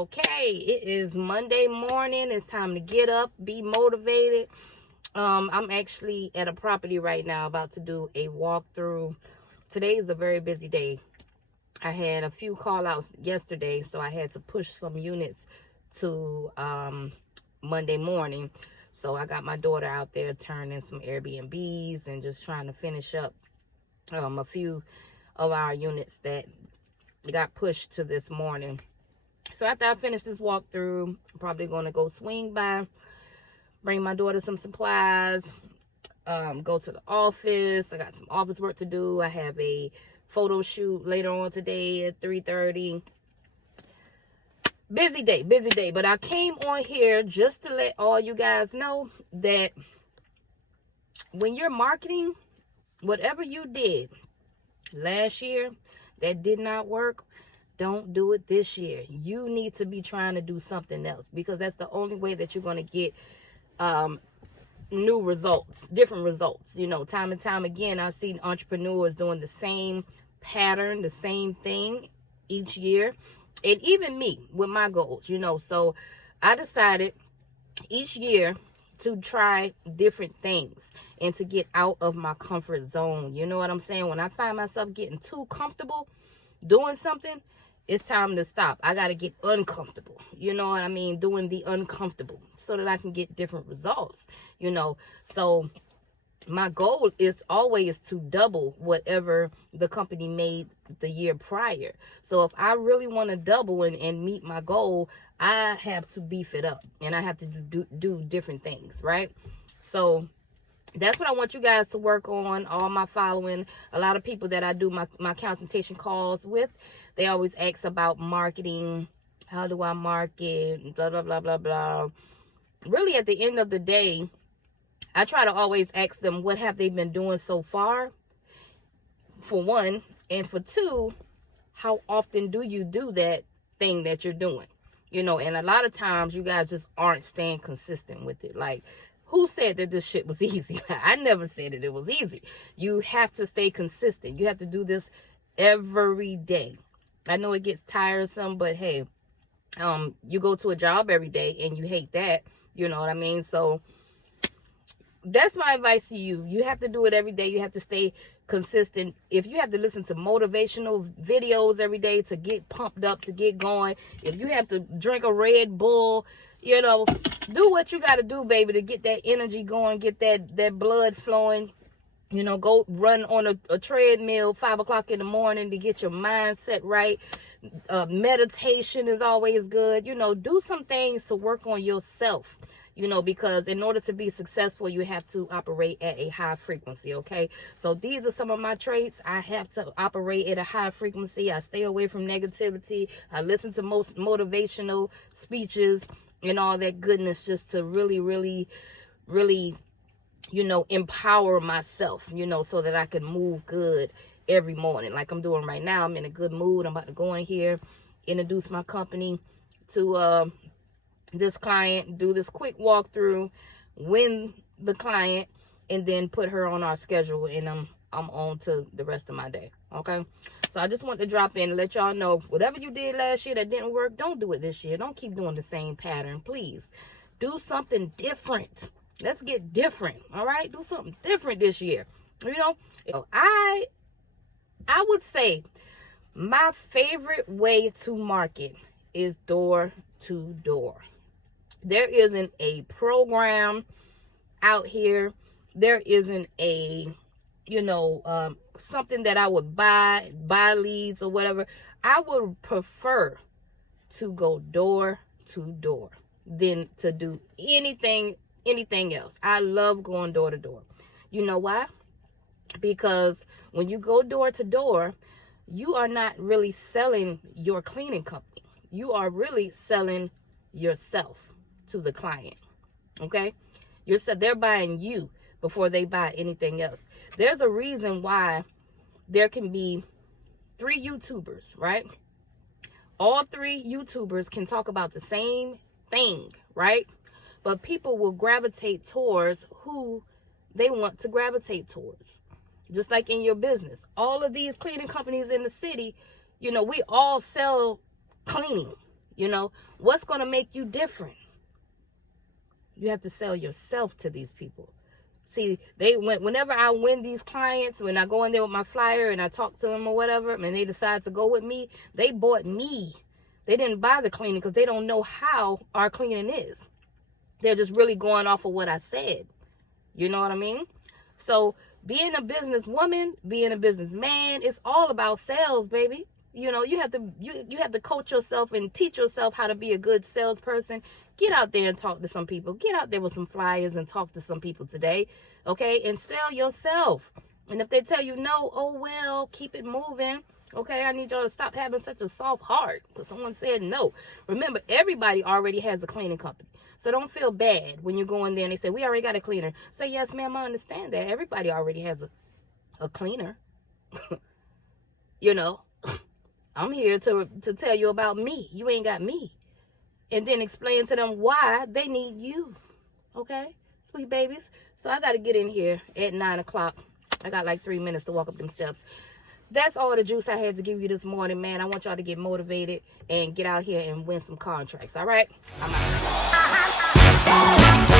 Okay, it is Monday morning. It's time to get up, be motivated. I'm actually at a property right now about to do a walkthrough. Today is a very busy day. I had a few call outs yesterday, so I had to push some units to Monday morning. So I got my daughter out there turning some Airbnbs and just trying to finish up a few of our units that got pushed to this morning. So after I finish this walkthrough, I'm probably going to go swing by, bring my daughter some supplies, go to the office. I got some office work to do. I have a photo shoot later on today at 3:30. Busy day. But I came on here just to let all you guys know that when you're marketing, whatever you did last year that did not work, don't do it this year. You need to be trying to do something else, because that's the only way that you're going to get new results, different results. You know, time and time again, I've seen entrepreneurs doing the same pattern, the same thing each year. And even me with my goals, you know. So I decided each year to try different things and to get out of my comfort zone. You know what I'm saying? When I find myself getting too comfortable doing something, it's time to stop. I got to get uncomfortable. You know what I mean? Doing the uncomfortable so that I can get different results, you know. So my goal is always to double whatever the company made the year prior. So if I really want to double and meet my goal, I have to beef it up and I have to do different things, right? So that's what I want you guys to work on. All my following, a lot of people that I do my consultation calls with, they always ask about marketing. How do I market? Blah, blah, blah, blah, blah. Really, at the end of the day, I try to always ask them, what have they been doing so far? For one. And for two, how often do you do that thing that you're doing? You know, and a lot of times you guys just aren't staying consistent with it. Like, who said that this shit was easy? I never said that it was easy. You have to stay consistent. You have to do this every day. I know it gets tiresome, but hey, you go to a job every day and you hate that. You know what I mean? So that's my advice to you. You have to do it every day. You have to stay consistent. If you have to listen to motivational videos every day to get pumped up, to get going, if you have to drink a Red Bull, you know, do what you got to do, baby, to get that energy going, get that blood flowing. You know, go run on a treadmill 5 o'clock in the morning to get your mindset right. Meditation is always good. You know, do some things to work on yourself. You know, because in order to be successful, you have to operate at a high frequency, okay? So these are some of my traits. I have to operate at a high frequency. I stay away from negativity. I listen to most motivational speeches and all that goodness, just to really, you know, empower myself, you know, so that I can move good every morning like I'm doing right now. I'm in a good mood. I'm about to go in here, introduce my company to this client, do this quick walkthrough, win the client, and then put her on our schedule, and I'm on to the rest of my day. Okay, so I just want to drop in and let y'all know, whatever you did last year that didn't work, don't do it this year. Don't keep doing the same pattern. Please do something different. Let's get different. All right, do something different this year. You know, I would say my favorite way to market is door to door. There isn't a program out here. There isn't a, you know, something that I would buy leads or whatever. I would prefer to go door to door than to do anything else. I love going door to door. You know why? Because when you go door to door, you are not really selling your cleaning company. You are really selling yourself to the client. Okay? They're buying you before they buy anything else. There's a reason why there can be 3 YouTubers, right? All 3 YouTubers can talk about the same thing, right? But people will gravitate towards who they want to gravitate towards. Just like in your business. All of these cleaning companies in the city, you know, we all sell cleaning. You know, what's going to make you different? You have to sell yourself to these people. See, whenever I win these clients, when I go in there with my flyer and I talk to them or whatever, and they decide to go with me, they bought me. They didn't buy the cleaning because they don't know how our cleaning is. They're just really going off of what I said. You know what I mean? So being a businesswoman, being a businessman, it's all about sales, baby. You know, you have to coach yourself and teach yourself how to be a good salesperson. Get out there and talk to some people. Get out there with some flyers and talk to some people today, okay? And sell yourself. And if they tell you no, oh well, keep it moving. Okay, I need y'all to stop having such a soft heart because someone said no. Remember, everybody already has a cleaning company. So don't feel bad when you go in there and they say, we already got a cleaner. Say, yes, ma'am, I understand that. Everybody already has a cleaner. You know, I'm here to tell you about me. You ain't got me. And then explain to them why they need you. Okay, sweet babies. So I got to get in here at 9 o'clock. I got like 3 minutes to walk up them steps. That's all the juice I had to give you this morning, man. I want y'all to get motivated and get out here and win some contracts. All right? I'm out.